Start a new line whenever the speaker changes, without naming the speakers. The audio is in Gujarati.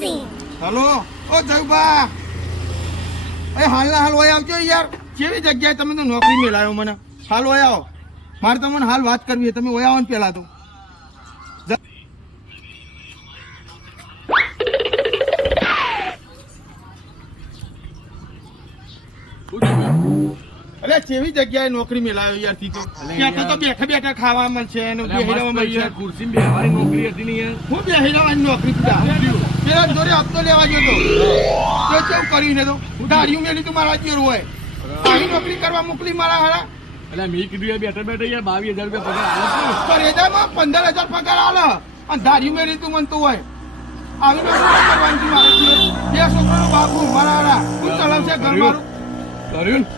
Amazing!
હલો? ઓ જગબા એ હાલના હાલ વય આવજો યાર. કેવી જગ્યાએ તમે તો નોકરી મેળાયો મને. હાલ વય આવો. મારે તમને હાલ વાત કરવી છે. તમે વય આવો ને પહેલા તો. અરે કેવી જગ્યાએ નોકરી મેળાયો યારથી તો. ત્યાં તો બેઠા બેઠા ખાવા મળશે અને બેહી રહેવા મળશે.
ખુરશી બેહવાની નોકરી હતી ને યાર.
હું બેહી રહેવાની નોકરી પેલા જોડે હપ્તો લેવા ગયો તો. તો કેવું કર્યું ને તો? દાઢીઓ મેલી તું મારા જેવું હોય. આવી નોકરી કરવા મોકલી મારા હારા.
એટલે મેં કીધું યાર બેઠા બેઠા યાર બાવીસ હજાર રૂપિયા પગાર આલે
તો રેજામાં પંદર હજાર પગાર આલે. અને ધાર્યું મેલી તું મનતું હોય. આવી નોકરી કરવાની તું મારા. બે છોકરાનો બાપુ મારા હારા. તું ચલાવશે ઘર મારું.
કર્યું ને?